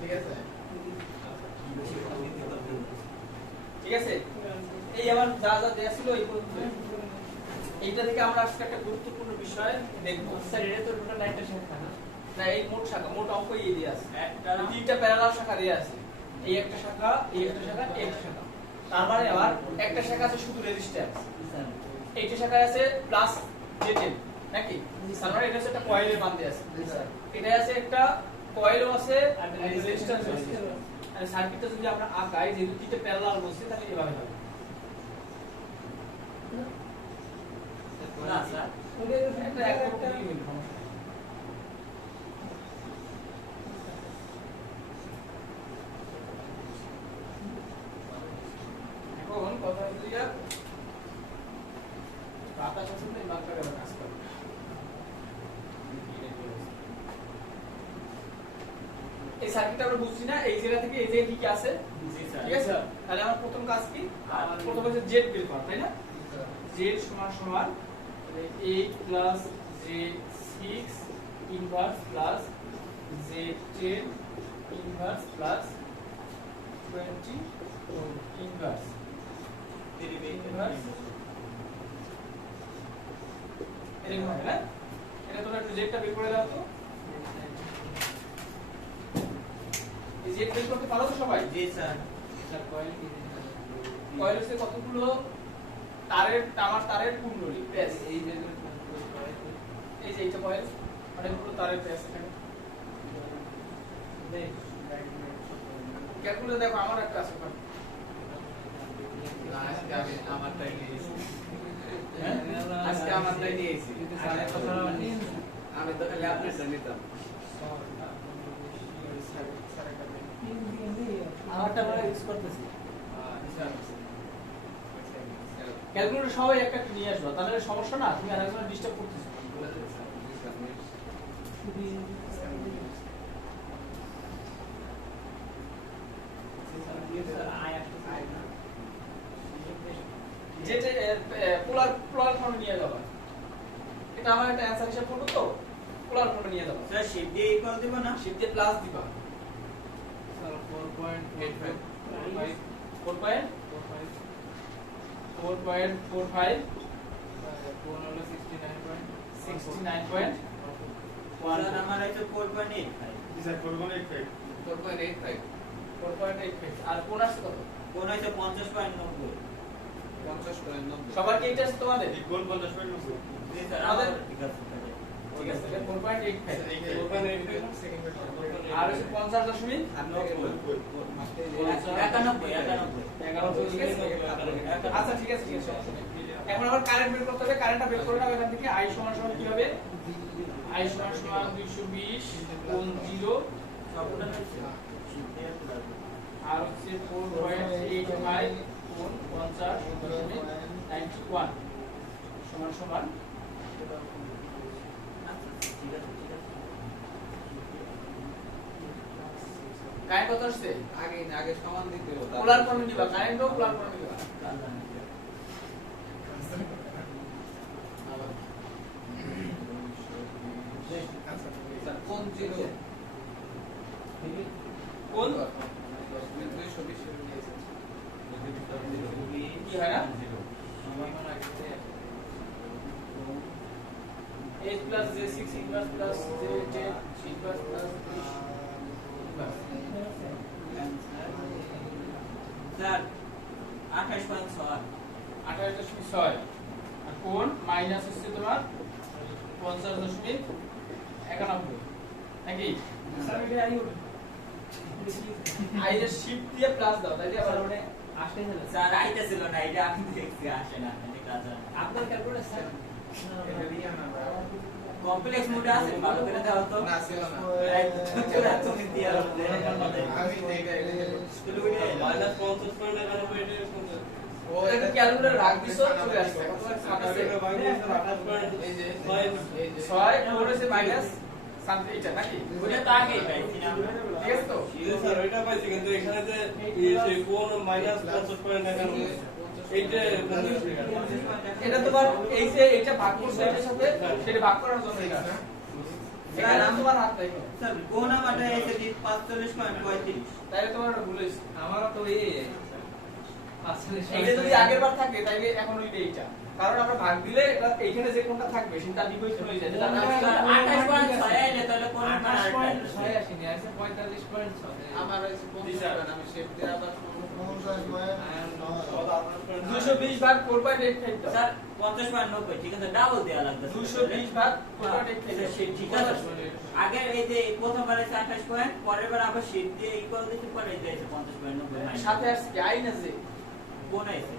ঠিক আছে ঠিক আছে এই আমার যা যা দেয়া ছিল এই পর্যন্ত এইটা থেকে আমরা আজকে একটা গুরুত্বপূর্ণ বিষয় দেখব স্যার এটা তো টোটাল একটা শাখা না এই মোট শাখা মোট অঙ্ক এই দিয়ে আছে একটা তিনটা প্যারালাল শাখা দিয়ে আছে এই একটা শাখা এই একটা শাখা এই একটা শাখা তার মানে আবার একটা শাখা আছে শুধু রেজিস্ট্যান্স এইটা শাখা আছে প্লাস জেটেল নাকি তার মানে এটা হচ্ছে একটা কয়েলের মান দিয়ে আছে এটা আছে একটা কয়েলও আছে আর রেজিস্ট্যান্স আছে আর সার্কিটটা যদি আমরা আঁকাই যেহেতু তিনটা প্যারালাল বলছি তাহলে এভাবে হবে না স্যার এটা একটা ইউনিট এখন কথা হলো যে বাতাস আসলে এই মাত্রা কেন কাজ করে এই সার্কিটটা আমরা বুঝছি না এই জায়গা থেকে এই জায়গায় কি কি আছে ঠিক আছে তাহলে আমার প্রথম কাজ কি প্রথমে হচ্ছে জেড বের করা তাই না জেড সমান সমান 8 plus j6 inverse plus j10 inverse plus 20 inverse এরকম হবে না এটা তোমরা একটু জেডটা বের করে দাও তো এই জেড বের করতে পারো তো সবাই জি স্যার স্যার কয়েল হচ্ছে কতগুলো তারের তারের কুণ্ডলী প্যাচ এই যে এইটা কয়েল অনেকগুলো তারের প্যাচ এখানে ক্যালকুলেটর দেখো আমার একটা আছে আজকে আমি আমারটাই নিয়েছি আজকে আমারটাই নিয়েছি আমি তো খালি আপনারটা নিতাম আমারটা আমরা ইউজ করতেছি ক্যালকুলেটর সবাই একটা নিয়ে আসবে তাহলে সমস্যা না তুমি আরেকজন ডিস্টার্ব করতেছো যেটা পোলার ফর্মে নিয়ে যাবা এটা আমার একটা অ্যানসার হিসাব করব তো পোলার ফর্মে নিয়ে যাবা স্যার শিফট দিয়ে ইকুয়াল দিব না শিফট দিয়ে প্লাস দিবা স্যার 4.45 কোন হলো 69.1 স্যার আমার আছে 4.85 স্যার 4.85 আর কোন আছে কত কোন আছে 50.90 সবার কি এটা আছে তোমাদের কোন 50.90 জি স্যার আমাদের ঠিক আছে ঠিক আছে 4.85 আর 50.91 আচ্ছা ঠিক আছে এখন আবার কারেন্ট বের করতে হবে কারেন্টটা বের করে নাও এখান থেকে I সমান সমান কি হবে I সমান সমান 220 কোণ 0 আর হচ্ছে 4.85 কোণ 50.91 সমান সমান কারেন্ট কত আসছে আগে সমান দিতে হবে পোলার ফর্মে দিবা কারেন্টও পোলার ফর্মে দিবা কোন 0 কোন 220 কি হয় না h plus j6 inverse plus j10 inverse plus sir 28.6 আর কোণ মাইনাস হচ্ছে তোমার 50.91 নাকি স্যার এটা আই এর শিফট দিয়ে প্লাস দাও তাই আবার মানে আসে না স্যার আইটা ছিল না এটা আমি দেখছি আসে না এটা কাজ আপনার ক্যালকুলেটর স্যার এটা দিয়ে না কমপ্লেক্স মোডে আছে ভালো করে দাও তো না ছিল না তুমি দিয়ে দাও আমি দেখাই চলো ওই মাইনাস 50.91 ও এটা ক্যালকুলেটর রাখ দিছো চলে আসছে এই যে 6 করেছে মাইনাস সামথিং এটা নাকি ওটা তো আগেই পাইছি না ঠিক আছে তো স্যার ওইটা পাইছি কিন্তু এখানে যে এই কোণ মাইনাস 50.91 এটা তোমার এই যে এটা ভাগ করছে এর সাথে সেটা ভাগ করার জন্য এটা এখানে তোমার হাত তাই স্যার কোনা মাঠে এসে 45.35 তাইলে তোমার ভুল হইছে আমারও তো এই 45 এইটা যদি আগের বার থাকে তাইলে এখন ওই এইটা কারণ আমরা ভাগ দিলে এটা এইখানে যে কোনটা থাকবে সেটা বিপরীত হয়ে যায় যেটা আমরা 28.6 আইলে তাহলে কোন 28.6 আসেনি আছে 45.6 আমার হইছে 50 আমি শেপ দিয়ে আবার 220 ভাগ 4.85 স্যার 50.90 ঠিক আছে ডাবল দেয়া লাগবে 220 ভাগ 4.85 ঠিক আছে আগে এই যে প্রথমবার 28 পয়েন্ট পরের বার আবার শীট দিয়ে ইকুয়াল দিতে পরে এই যে 50.90 সাথে আসছে কি আইন আছে কোন আইছে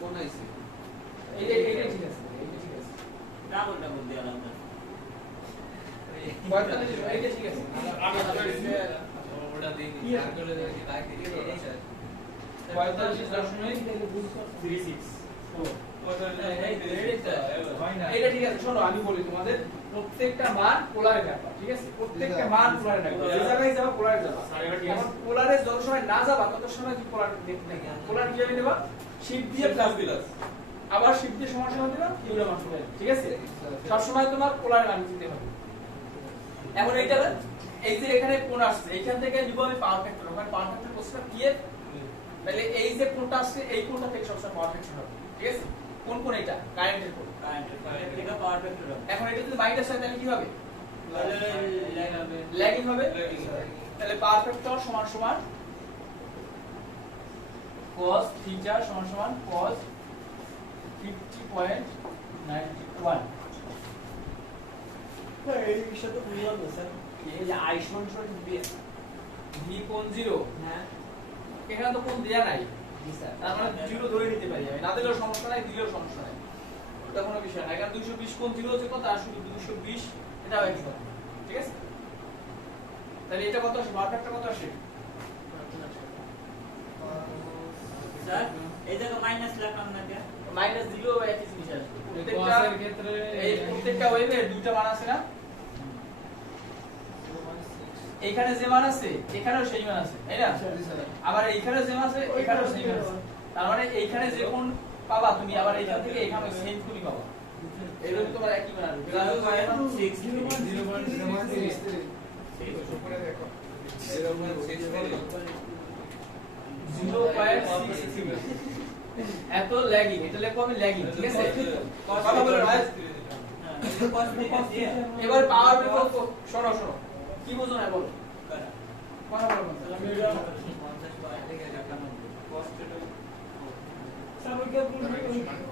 কোন আইছে এইটা ঠিক আছে এইটা ঠিক আছে ডাবল দেয়া লাগবে 45 এইটা ঠিক আছে ওটা দিই আর করে দেই বাকি দিয়ে 45.36 এটা ঠিক আছে শোনো আমি বলি তোমাদের প্রত্যেকটা মান পোলারে ব্যাপার ঠিক আছে প্রত্যেকটা মান পোলারে ব্যাপার যে জায়গায় যাবা পোলারে যাবা এখন পোলারে যত সময় না যাবা তত সময় কি পোলার দেখতে থাকি পোলার কি আমি দেবা শিফট দিয়ে প্লাস প্লাস আবার শিফট দিয়ে সমান সমান দিবা কিউলা মান সমান ঠিক আছে সব সময় তোমার পোলারে মান দিতে হবে এখন এইটা এই যে এখানে কোণ আসছে এইখান থেকে নিব আমি পাওয়ার ফ্যাক্টর ওখানে পাওয়ার ফ্যাক্টর কোশ্চেন কি তাহলে এই যে কোণটা আসছে এই কোণটা থেকে সবসময় পাওয়ার ফ্যাক্টর হবে ঠিক আছে কোন কোণ এটা কারেন্টের কোণ থেকে পাওয়ার ফ্যাক্টর এখন এটা যদি মাইনাস হয় তাহলে কি হবে তাহলে ল্যাগিং হবে তাহলে পাওয়ার ফ্যাক্টর সমান সমান cos থিটা সমান সমান cos 50.91 এই বিষয় তো বুঝলাম না স্যার এই যে i সমান সমান v কোণ 0 হ্যাঁ এখানে তো কোণ দেয়া নাই জি স্যার তার মানে 0 ধরে নিতে পারি আমি না দিলেও সমস্যা নাই দিলেও সমস্যা নাই ওটা কোনো বিষয় না এখানে 220 কোণ 0 হচ্ছে কত আর শুধু 220 এটা হয় কি ঠিক আছে তাহলে এটা কত আসে পাওয়ার ফ্যাক্টর কত আসে স্যার এই জায়গা মাইনাস রাখলাম না কেন মাইনাস দিলেও একই জিনিস আসবে প্রত্যেকটা কসের ক্ষেত্রে এই প্রত্যেকটা ওয়েভে দুইটা মান আছে না এখানে যে মান আছে এখানেও সেই মান আছে তাই না আবার এইখানে যে মান আছে এখানেও সেই মান আছে তার মানে এইখানে যে কোণ পাবা তুমি আবার এইখান থেকে এখানে সেম কোণই পাবা এইরকম তোমার একই মান আসবে 0.63 এত ল্যাগিং এটা লেখো আমি ল্যাগিং ঠিক আছে কথা বলো ভাই এবার পাওয়ার বের করো শোনো শোনো কি বুঝো না বলো কথা বলো স্যার ওই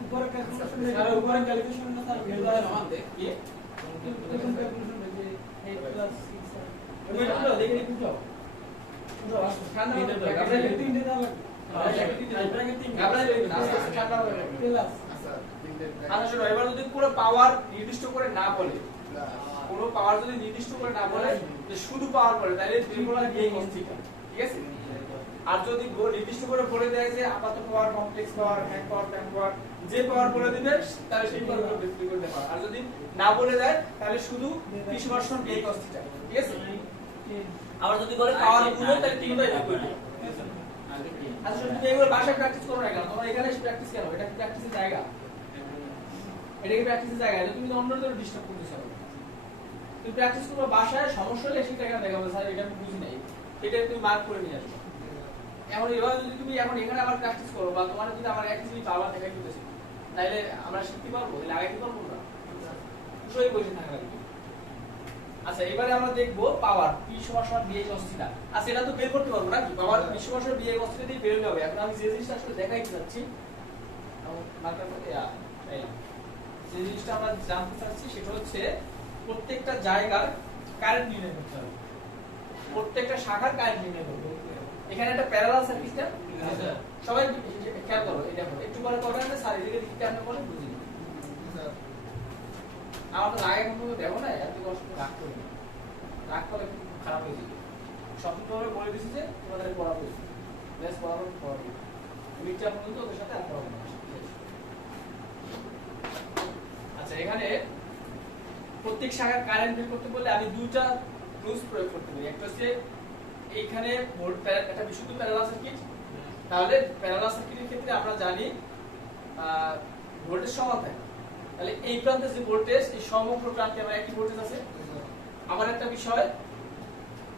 উপরে ক্যালকুলেশন স্যার উপরে ক্যালকুলেশন না স্যার ভেজা সমান দেখ কি ক্যালকুলেশন যে 8 প্লাস 6 স্যার ওইটা দেখে নিতে দাও ঠান্ডা হতে দাও আপনারা তিনটে দাও আচ্ছা শোনো এবার যদি পুরো পাওয়ার নির্দিষ্ট করে না বলে পুরো পাওয়ার যদি নির্দিষ্ট করে না বলে যে শুধু পাওয়ার বলে তাহলে ত্রিকোণ দিয়ে cos থিটা ঠিক আছে আর যদি নির্দিষ্ট করে বলে দেয় যে আপাতত power complex power hand power tan power যে পাওয়ার বলে দিবে তাহলে সেই পাওয়ারগুলো বের করতে পারো আর যদি না বলে দেয় তাহলে শুধু p সমান দিয়ে cos থিটা ঠিক আছে আবার যদি বলে পাওয়ার গুলো তাহলে তিনটাই বের করবে আচ্ছা তুমি এগুলো বাসায় প্র্যাকটিস করো না কেন তোমরা এখানে প্র্যাকটিস কেন এটা কি প্র্যাকটিসের জায়গা এটা কি প্র্যাকটিসের জায়গা তুমি তো অন্যদের ডিস্টার্ব করতেছ তুমি প্র্যাকটিস করবে বাসায় সমস্যা হলে সেটা কেন দেখাবো স্যার এটা আমি বুঝি নাই এটা তুমি মার্ক করে নিয়ে আসবে এখন এভাবে যদি তুমি এখন এখানে আবার প্র্যাকটিস করো বা তোমার যদি আমার এক জিনিস বাবা দেখাই দিতেছে তাহলে আমরা শিখতে পারবো লাগাইতে পারবো না কুশই বসে থাকা লাগবে আচ্ছা এবারে আমরা দেখবো পাওয়ার p সমান b cos থিটা আচ্ছা এটা তো বের করতে পারবো নাকি পাওয়ার p সমান b cos থিটা দিয়ে বের হবে এখন আমি যে জিনিসটা আসলে দেখাইতে যাচ্ছি মার্কার করে এই যে জিনিসটা আমরা জানতে চাচ্ছি সেটা হচ্ছে প্রত্যেকটা জায়গার কারেন্ট নির্ণয় করতে হবে প্রত্যেকটা শাখার কারেন্ট নির্ণয় করতে হবে এখানে একটা প্যারালাল সার্কিট সবাই খেয়াল করো এটা একটু পরে করবেন না স্যার এদিকে দিকে কেন বলে বুঝি আমার তো রাগে কোনো দেবো না এত কষ্ট রাগ করি না রাগ করলে খারাপ হয়ে যাবে সত্যভাবে বলে দিচ্ছি যে তোমাদের পড়াবো বেশ পড়াবো মিটটা পর্যন্ত ওদের সাথে আর পড়াবো না আচ্ছা এখানে প্রত্যেক শাখার কারেন্ট বের করতে বললে আমি দুইটা রুলস প্রয়োগ করতে পারি একটা হচ্ছে এইখানে একটা বিশুদ্ধ প্যারালাল সার্কিট তাহলে প্যারালাল সার্কিটের ক্ষেত্রে আমরা জানি ভোল্টেজ সমান থাকে তাহলে এই প্রান্তে যে ভোল্টেজ এই সমগ্র প্রান্তে আমার একই ভোল্টেজ আছে আবার একটা বিষয়,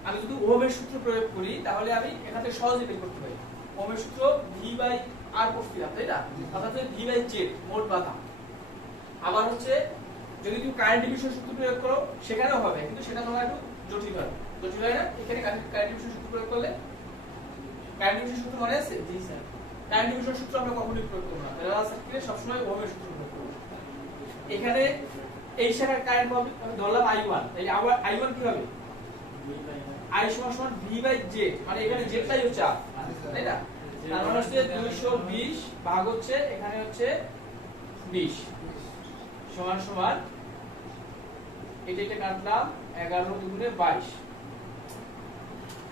আমি যদি ওহমের সূত্র প্রয়োগ করি তাহলে আমি এখান থেকে সহজে বের করতে পারি। ওহমের সূত্র ভি বাই আর করছিলাম, তাই না? অর্থাৎ ভি বাই জেড মোট বাধা। আবার হচ্ছে যদি তুমি কারেন্ট ডিভিশন সূত্র প্রয়োগ করো সেখানেও হবে, কিন্তু সেটা তোমার একটু জটিল হয়। জটিল হয় না? এখানে কারেন্ট ডিভিশন সূত্র প্রয়োগ করলে, কারেন্ট ডিভিশন সূত্র মনে আছে? জি স্যার। কারেন্ট ডিভিশন সূত্র আমরা কখনোই প্রয়োগ করব না, প্যারালাল সার্কিটে সবসময় ওহমের সূত্র প্রয়োগ করব। এখানে এই শাখার কারেন্ট হবে, আমি ধরলাম I1, তাই আবার I1 কি হবে? I সমান V বাই Z, মানে এখানে Z টাই হচ্ছে R, তাই না? তার মানে হচ্ছে 220 ভাগ হচ্ছে এখানে হচ্ছে 20 সমান সমান এটা কাটলাম 11 দুগুণে 22,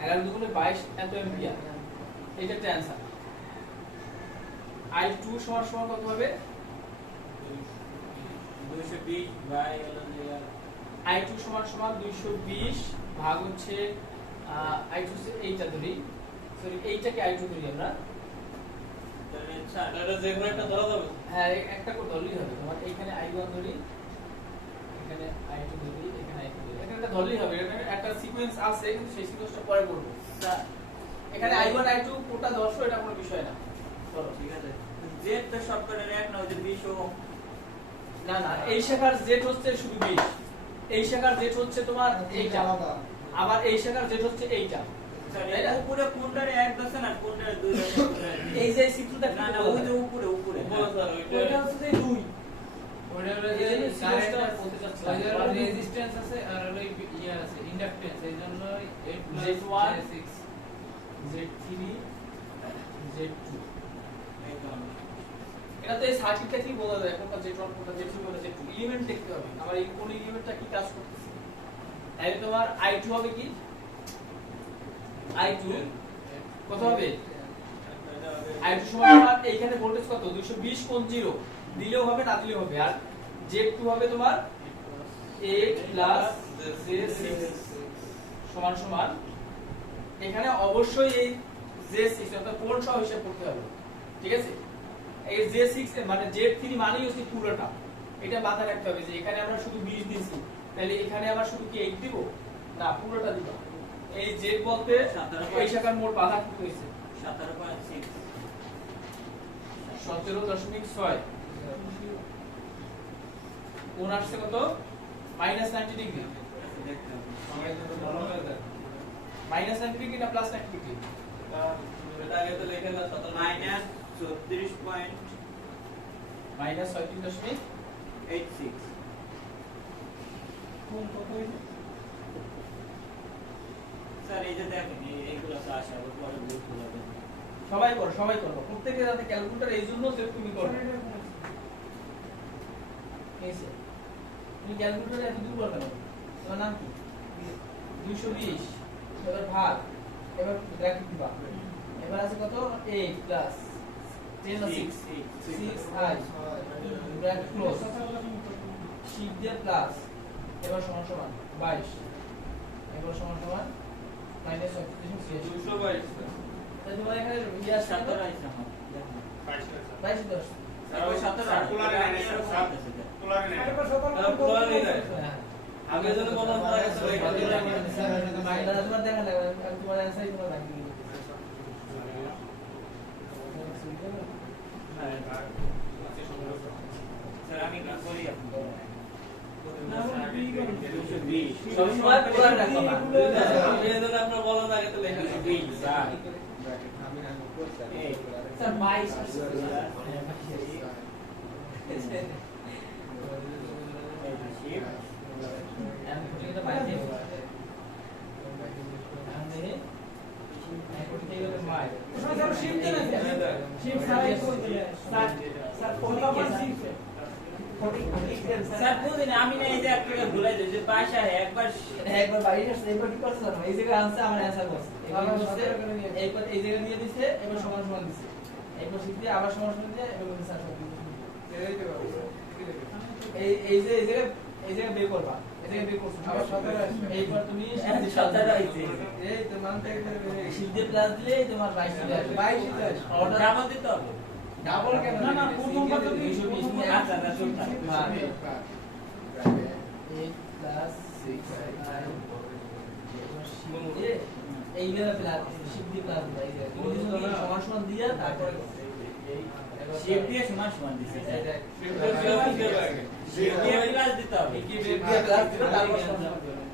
11 দুগুণে 22 এত অ্যাম্পিয়ার। এটা একটা অ্যানসার। I2 সমান সমান কত হবে? 220 বাই I2 সমান সমান 220 ভাগ হচ্ছে I2 হচ্ছে এইটা ধরি, সরি এইটাকে I2 ধরি আমরা। এটা যে কোনো একটা ধরা যাবে। হ্যাঁ একটা করে ধরলেই হবে। তোমার এইখানে I1 ধরি, এখানে I2 ধরি, এখানে I2 ধরি। এখানে একটা ধরলেই হবে। এখানে একটা সিকোয়েন্স আছে কিন্তু সেই সিকোয়েন্সটা পরে করব। এখানে I1 I2 কোনটা ধরছো এটা কোনো বিষয় না। চলো ঠিক আছে। জেড তো শর্টকাটের এক না, ওই যে 20 ওহম। না না, এই শাখার Z হচ্ছে শুধু 20, এই শাখার Z হচ্ছে তোমার এইটা, আবার এই শাখার Z হচ্ছে এইটা। স্যার এটা উপরে কোনটার এক দশন আর কোনটার দুই দশন? এই যে চিত্রটা না না, ওই যে উপরে উপরে। বলো স্যার, ওইটা হচ্ছে যে 2। ওইটা হলো এই যে যে কারেন্ট সিরিজটা বলতে চাচ্ছি। ওই যে রেজিস্ট্যান্স আছে আর হলো ইয়ে আছে ইন্ডাকট্যান্স, এইজন্য 8 Z1 6 Z3 Z2। এই কারণে। এটা তো এই সার্কিটটা কি বোঝা যায় কোনটা Z1 কোনটা Z3 কোনটা Z2, এলিমেন্ট দেখতে হবে আমার এই কোন এলিমেন্টটা কি কাজ করতেছে। তাহলে তোমার I2 হবে কি? I2 কত হবে? I2 সমান এইখানে ভোল্টেজ কত? 220 কোণ 0 দিলেও হবে না দিলেও হবে। আর Z2 হবে তোমার 8 প্লাস J6 সমান সমান, এখানে অবশ্যই এই J6 অর্থাৎ কোণ সহ হিসাব করতে হবে, ঠিক আছে? এই J6 মানে Z3 মানেই হচ্ছে পুরোটা, এটা মাথায় রাখতে হবে যে এখানে আমরা শুধু 20 দিয়েছি, তাহলে এখানে আবার শুধু কি 8 দিব? না, পুরোটা দিব। এই Z বলতে এই শাখার মোট বাধা কত হয়েছে? 17.6 17.6। কোণ আসছে কত? -90 ডিগ্রি। -90 ডিগ্রি না +90 ডিগ্রি? এটা আগে তো লেখেন না 17 মাইনাস 34.86 -36.86। কোন কত হইছে? স্যার এই যে দেখেন এইগুলো তো আসে আবার পরে বুঝতে পারবেন। সবাই করো প্রত্যেকে যাতে ক্যালকুলেটর এই জন্য যে তুমি করো, ঠিক আছে? তুমি ক্যালকুলেটরে এত দূর করবে না। তোমার নাম কি? 220 এবার ভাগ, এবার ব্র্যাকেট দিবা। এবার আছে কত? 8 plus 10 6 6i bracket close, shift দিয়ে প্লাস, এবার সমান সমান 22, এবার সমান সমান মাইনাস 222 তাহলে তোমার এখানে ইয়া 17 আইছে আমার দেখুন 22 10 স্যার ওই 17 কুলারে নাই স্যার, কুলারে নাই। আরেকবার সকাল হ্যাঁ আগে যদি বলা পড়া গেছে ওই তোমার দেখা লাগবে, আমি তোমার অ্যানসারই তোমার বাকি দিই। স্যার আমি কি করি আপনি না, আমরা কি করি? 220 সবসময় পুরান রাখবা। এই জন্য আপনার বলার আগে তো লেখা আছে 20 স্যার স্যার 22 স্যার শিফট দেন স্যার। শিফট সারাই করে দিলে। স্যার কোনটা পার শিফট? স্যার বুঝিনি আমি না এই যে একটা ভুলে যাই যে বাসা একবার একবার বাইরে আসছে, এবার কি করছে জানো? এই জায়গায় আনছে, আমার অ্যানসার করছে। এবার করছে, এইবার এই জায়গায় নিয়ে দিছে, এবার সমান সমান দিছে। এবার শিখ দিয়ে আবার সমান সমান দিয়ে এবার বলছে স্যার সব দিছে। এই জায়গায় বের করবা। এই জায়গায় বের করছো। আবার 17 আসবে। এইবার তুমি 17 আইছে এই তো মানতে শিখ দিয়ে প্লাস দিলে তোমার 22 চলে আসবে। 22 চলে আসবে। অর্ডার ডাবল দিতে হবে ডাবল কেন? না, না, প্রথম পদ্ধতি, 220 প্রথম নিয়ে আচ্ছা, আচ্ছা, হ্যাঁ 8 প্লাস এইভাবে প্লাস শিফট দিয়ে প্লাস দিবা এই যে সমান সমান দিয়ে তারপরে শেপ দিয়ে সমান সমান দিছে এটা শেপ দিয়ে প্লাস দিতে হবে প্লাস দিবা তারপর